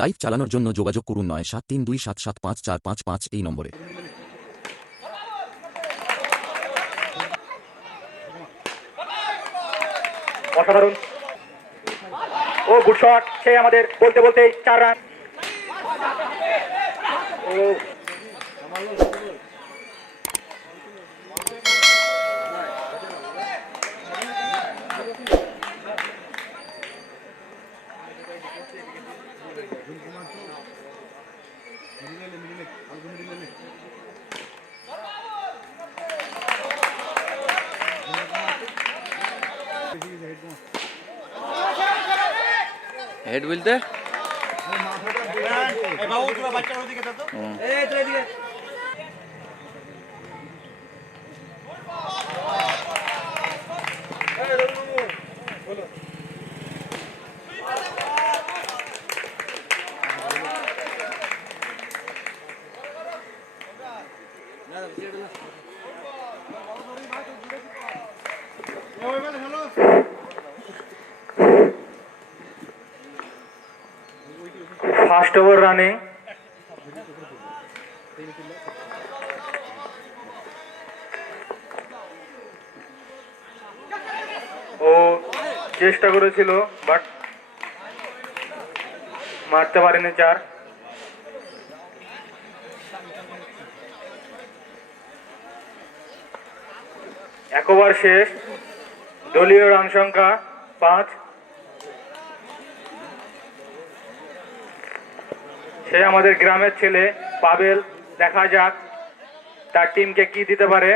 Live চালানোর জন্য যোগাযোগ করুন নয় সাত তিন দুই সাত সাত পাঁচ চার পাঁচ পাঁচ এই নম্বরে। ও গুড শট সে আমাদের বলতে বলতে চার রান। হেড বলতে ফার্স্ট ওভার রানে। ও চেষ্টা করেছিল বাট মারতে পারেনি চার। এক ওভার শেষ। দলীয় রান সংখ্যা পাঁচ। সে আমাদের গ্রামের ছেলে পাবেল, দেখা যাক তার টিমকে কি দিতে পারে।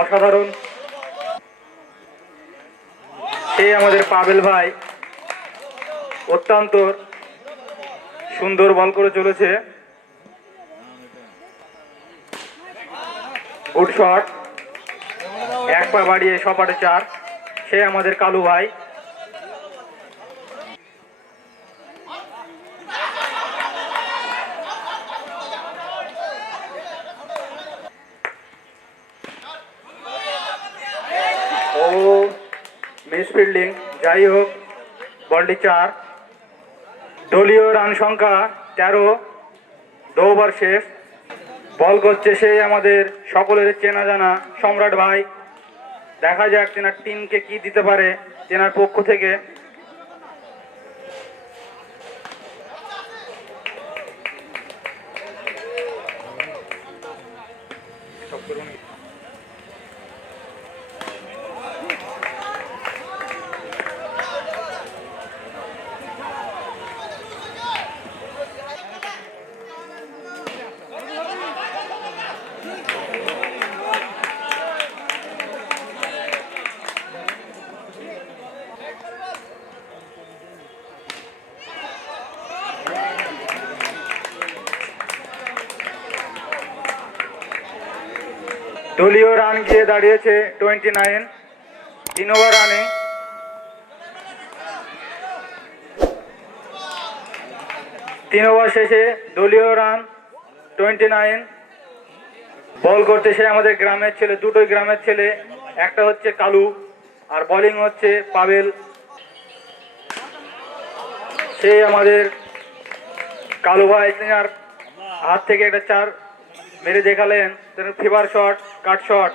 অসাধারণ। সে আমাদের পাবেল ভাই অত্যন্ত সুন্দর বল করে চলেছে। গুড শট এক পা বাড়িয়ে সপাটে চার। সে আমাদের কালু ভাই। ও মিস ফিল্ডিং যাই হোক, বলটি চার। দলীয় রান সংখ্যা তেরো, দো শেষ। বল করছে সেই আমাদের সকলের চেনা জানা সম্রাট ভাই। দেখা যাক তেনার টিমকে কি দিতে পারে তেনার পক্ষ থেকে। দলীয় রান গিয়ে দাঁড়িয়েছে টোয়েন্টি নাইন তিন ওভার রানে। তিন ওভার শেষে দলীয় রান, টোয়েন্টি নাইন। বল করতে সে আমাদের গ্রামের ছেলে, দুটোই গ্রামের ছেলে, একটা হচ্ছে কালু আর বোলিং হচ্ছে পাবেল। সে আমাদের কালু ভাই আর হাত থেকে একটা চার মেরে দেখালেন ফিভার শট কাট শট।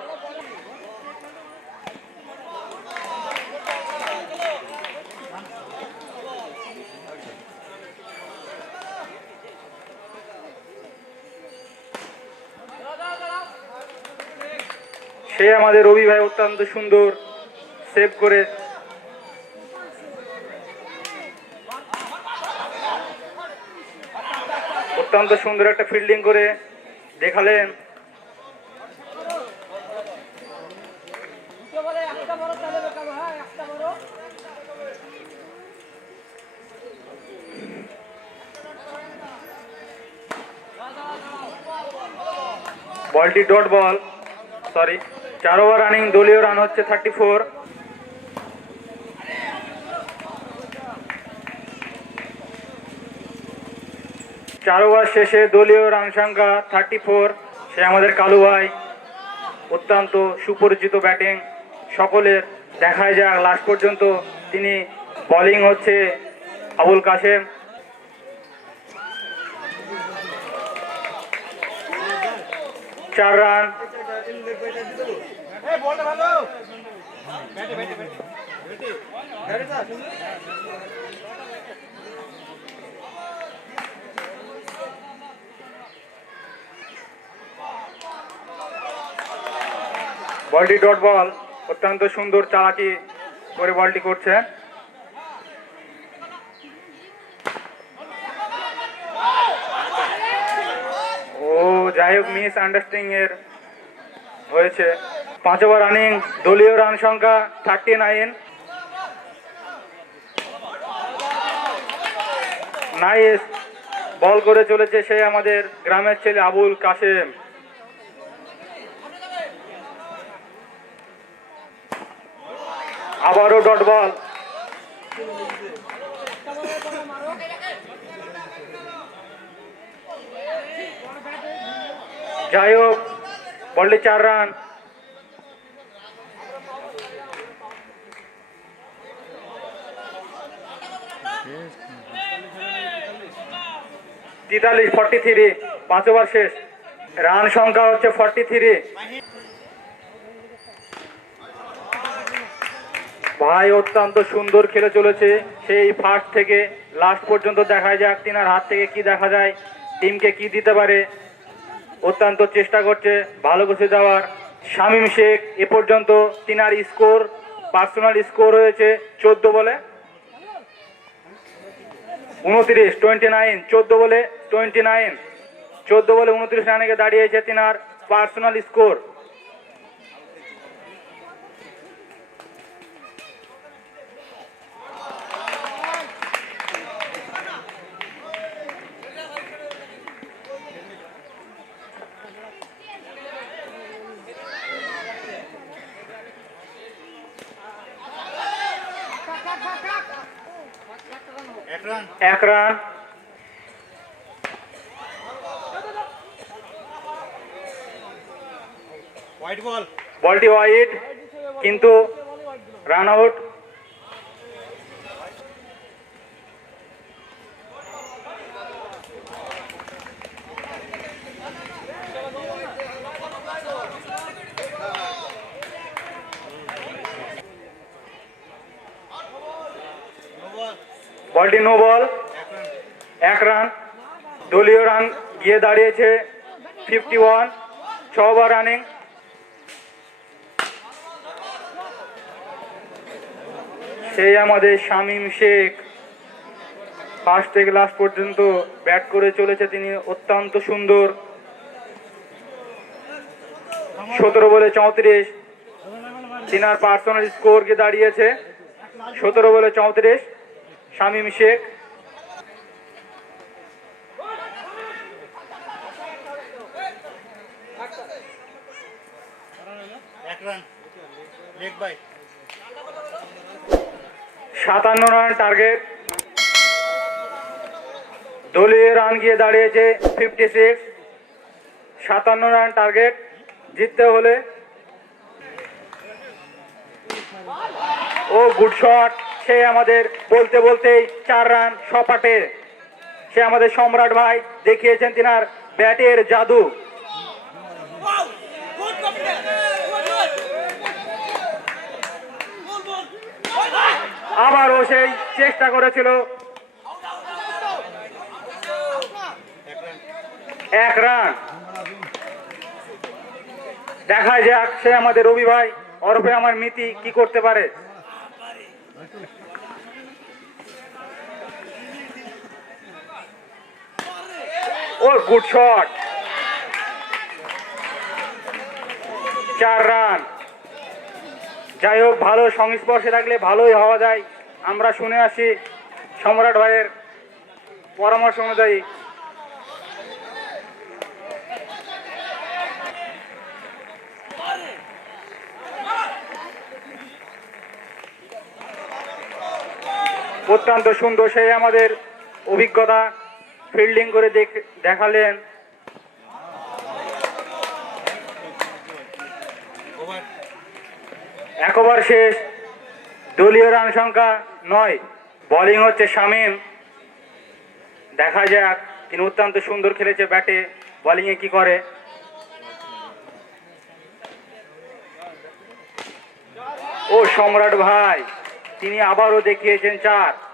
সে আমাদের রবি ভাই অত্যন্ত সুন্দর সেভ করে। অত্যন্ত সুন্দর একটা ফিল্ডিং করে দেখালেন। বলটি ডট বল। সরি চার ওভার রানিং দলীয় রান হচ্ছে থার্টি ফোর চার ওভার শেষে দলীয় রান সংখ্যা থার্টি ফোর সে আমাদের কালু ভাই। অত্যন্ত সুপরিচিত ব্যাটিং সকলের দেখায় যাক লাস্ট পর্যন্ত তিনি বলিং হচ্ছে আবুল কাশেম। চার রান। বলটি ডট বল অত্যন্ত সুন্দর চালাকি করে বলটি করছে ও যাই হোক মিস আন্ডারস্ট্যান্ডিং এর হয়েছে। পাঁচ ওভার রানিং দলীয় রান সংখ্যা থার্টি নাইন নাইস, বল করে চলেছে সে আমাদের গ্রামের ছেলে আবুল কাশেম। আবারও ডট বল যাই হোক বলটি চার রান। তেতাল্লিশ ফর্টি থ্রি পাঁচ ওভার শেষ। রান সংখ্যা হচ্ছে ফর্টি থ্রি ভাই, অত্যন্ত সুন্দর খেলে চলেছে। সেই ফার্স্ট থেকে লাস্ট পর্যন্ত দেখা যাক, তিনার হাত থেকে কি দেখা যায় টিমকে কি দিতে পারে। অত্যন্ত চেষ্টা করছে ভালো কিছু দেওয়ার। শামীম শেখ, এ পর্যন্ত তিনার স্কোর, পার্সোনাল স্কোর হয়েছে চোদ্দ বলে। উনত্রিশ, টোয়েন্টি নাইন, চোদ্দ বলে, টোয়েন্টি নাইন, চোদ্দ বলে উনত্রিশ রানে দাঁড়িয়েছে তিনার পার্সোনাল স্কোর। এক রান। বলটি ওয়াইড কিন্তু রান আউট নো বল বলটি নো বল। এক রান। দলীয় রান গিয়ে দাঁড়িয়েছে ফিফটি ওয়ান ছ ওভার রানিং সেই আমাদের শামীম শেখ। ফার্স্ট থেকে লাস্ট পর্যন্ত ব্যাট করে চলেছে তিনি, অত্যন্ত সুন্দর। সতেরো বলে চৌত্রিশ। তিনার পার্সোনাল স্কোর গিয়ে দাঁড়িয়েছে। সতেরো বলে চৌত্রিশ। শামীম শেখ। সাতান্ন রান টার্গেট। দলীয় রান গিয়ে দাঁড়িয়েছে ফিফটি সিক্স সাতান্ন রান টার্গেট। জিততে হলে ও গুড শট। সে আমাদের বলতে বলতেই চার রান সপাটে। সে আমাদের সম্রাট ভাই, দেখিয়েছেন তিনার ব্যাটের জাদু। আবারও সেই চেষ্টা করেছিল। এক রান। দেখা যাক সে আমাদের রবি ভাই ওরফে আমার মিতি কি করতে পারে। ও গুড শট চার রান। যাই হোক, ভালো সংস্পর্শে থাকলে ভালোই হওয়া যায়। আমরা শুনে আসি সম্রাট ভাইয়ের পরামর্শ অনুযায়ী। অত্যন্ত সুন্দর সেই আমাদের অভিজ্ঞতা। ফিল্ডিং করে দেখ- দেখালেন। এক ওভার শেষ। দলীয় রান সংখ্যা নয়। বোলিং হচ্ছে শামীম। দেখা যাক, তিনি অত্যন্ত সুন্দর খেলেছে ব্যাটে। বোলিংয়ে কি করে? ও, সম্রাট ভাই, তিনি আবারও দেখিয়েছেন চার।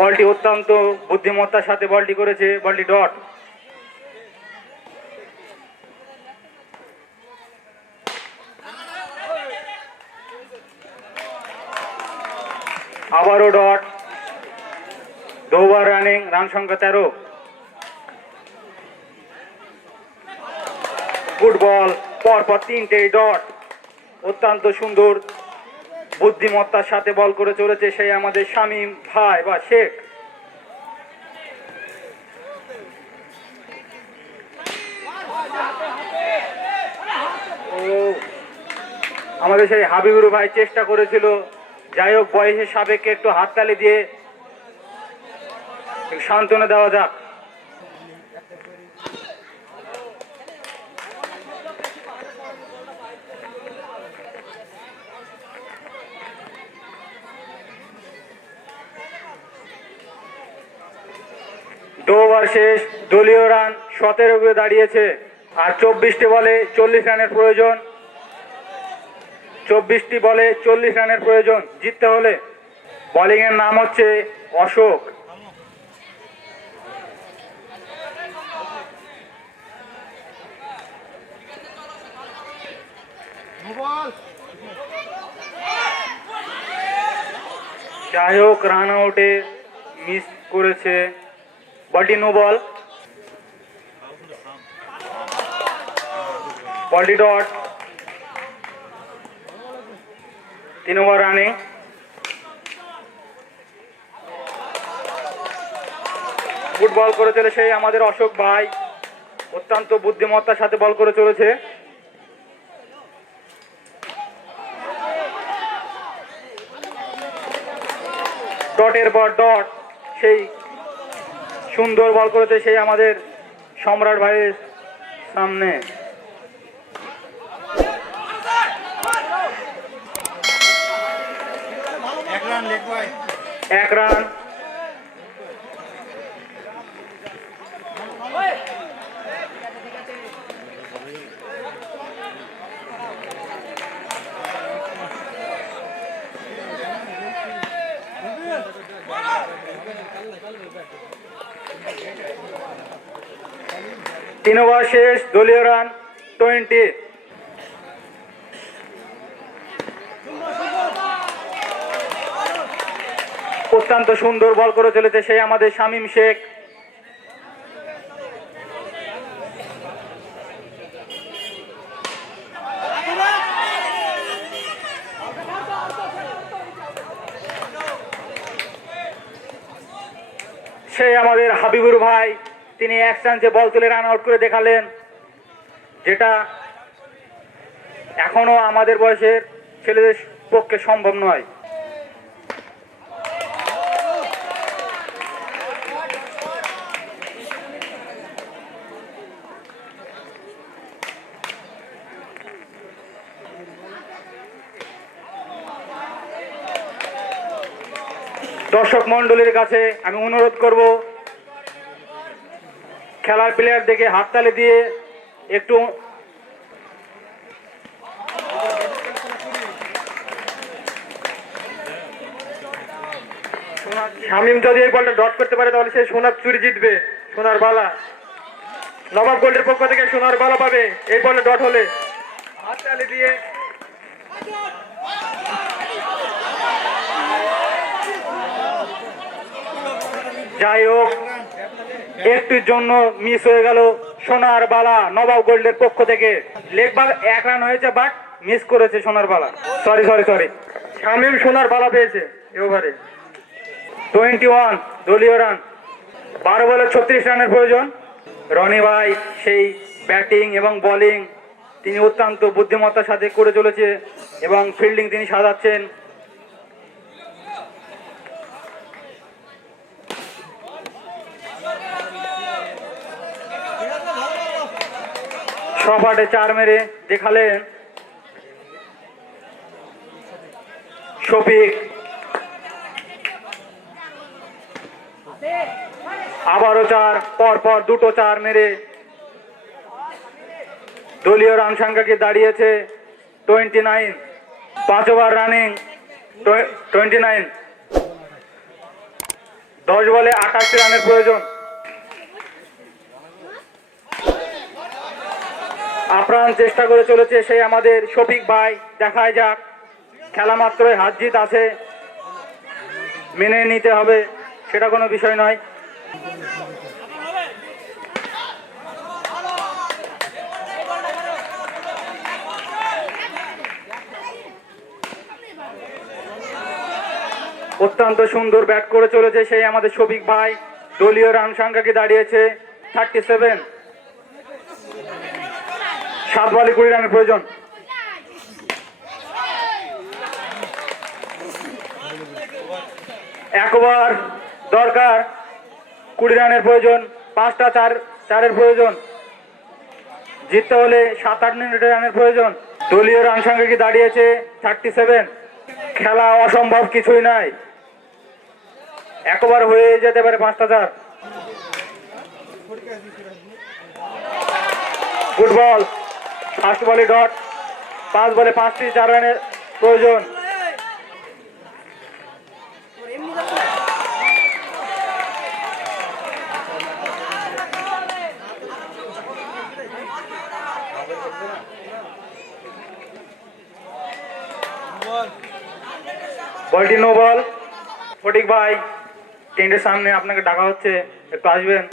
বলটি অত্যন্ত বুদ্ধিমত্তার সাথে বলটি করেছে, বলটি ডট। আবারও ডট। দোবার রানিং, রান সংখ্যা তেরো। ফুটবল, পরপর তিনটে ডট। অত্যন্ত সুন্দর বুদ্ধিমত্তার সাথে বল করে চলেছে সেই আমাদের শামীম ভাই বা শেখ। আমাদের সেই হাবিবুর ভাই চেষ্টা করেছিল। যাই হোক, বয়সের সাবেককে একটু হাততালি দিয়ে সান্ত্বনা দেওয়া যাক দু ওভার শেষ দলীয় রান সতেরো দাঁড়িয়েছে আর চব্বিশটি বলে চল্লিশ রানের প্রয়োজন। চব্বিশটি বলে চল্লিশ রানের প্রয়োজন। জিততে হলে বোলিং এর নাম হচ্ছে অশোক। যাই হোক রান আউটে মিস করেছে নো বল বলটি ডট তিন ওভার রানে ফুটবল করে চলে সেই আমাদের অশোক ভাই। অত্যন্ত বুদ্ধিমত্তার সাথে বল করে চলেছে। ডটের পর ডট সেই সুন্দর বল করেছে সেই আমাদের সম্রাট ভাইয়ের সামনে। এক রান ওভার শেষ রান টোয়েন্টি অত্যন্ত সুন্দর বল করে চলেছে সেই আমাদের শামীম শেখ। সেই আমাদের হাবিবুর ভাই। তিনি এক চান্সে বল তুলে রান আউট করে দেখালেন, যেটা এখনও আমাদের বয়সের ছেলেদের পক্ষে সম্ভব নয়। দর্শক মন্ডলীর কাছে আমি অনুরোধ করব খেলার প্লেয়ার দেখে হাততালি দিয়ে একটু শামিম যদি এই বলটা ডট করতে পারে, তাহলে সে সোনার চুরি জিতবে, সোনার বালা। নবাব গোল্ডের পক্ষ থেকে সোনার বালা পাবে, এই বলে ডট হলে। হাততালি দিয়ে। যাই হোক একটির জন্য মিস হয়ে গেল সোনার বালা নবাব গোল্ডের পক্ষ থেকে। লেগ বাল এক রান হয়েছে বাট মিস করেছে সোনার বালা। সরি সরি সরি শামিম সোনার বালা পেয়েছে এ ওভারে টোয়েন্টি ওয়ান দলীয় রান। বারো বলে ছত্রিশ রানের প্রয়োজন। রনি ভাই সেই ব্যাটিং এবং বলিং তিনি অত্যন্ত বুদ্ধিমত্তার সাথে করে চলেছে এবং ফিল্ডিং তিনি সাজাচ্ছেন। সপাটে চার মেরে দেখালেন শফিক। আবারও চার পর পর দুটো চার মেরে। দলীয় রান সংখ্যাকে দাঁড়িয়েছে টোয়েন্টি নাইন পাঁচ ওভার রানিং টোয়েন্টি নাইন দশ বলে আটাশি রানের প্রয়োজন। আপ্রাণ চেষ্টা করে চলেছে সেই আমাদের শফিক ভাই। দেখায় যাক। খেলা মাত্রই হাত জিত আছে। মেনে নিতে হবে, সেটা কোনো বিষয় নয়। অত্যন্ত সুন্দর ব্যাট করে চলেছে সেই আমাদের শফিক ভাই। দলীয় রান সংখ্যাকে দাঁড়িয়েছে? Thirty seven. সাত বলে কুড়ি রানের প্রয়োজন। এক ওভার দরকার, কুড়ি রানের প্রয়োজন, পাঁচটা চার, চারের প্রয়োজন। জিততে হলে সাত আট মিনিটের রানের প্রয়োজন। দলীয় রান সংখ্যা কি দাঁড়িয়েছে থার্টি সেভেন? খেলা অসম্ভব কিছুই নাই। একবার হয়ে যেতে পারে পাঁচটা চার। ফুটবল ফার্স্ট বলে ডট, পাঁচ বলে পাঁচটি, চার রানের প্রয়োজন। বলটি নো বল, ফটিক ভাই টেন্টের সামনে আপনাকে ডাকা হচ্ছে, একটু আসবেন।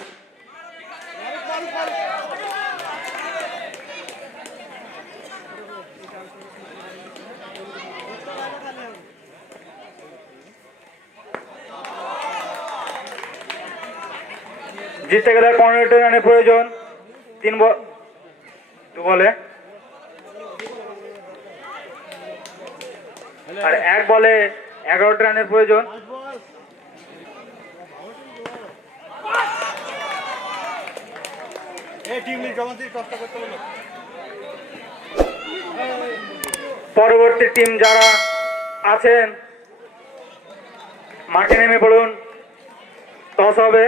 জিততে গেলে পনেরোটি রানের প্রয়োজন। তিন বল। দু বলে। আর এক বলে এগারোটি রানের প্রয়োজন। পরবর্তী টিম যারা আছেন মাঠে নেমে পড়ুন। টস হবে।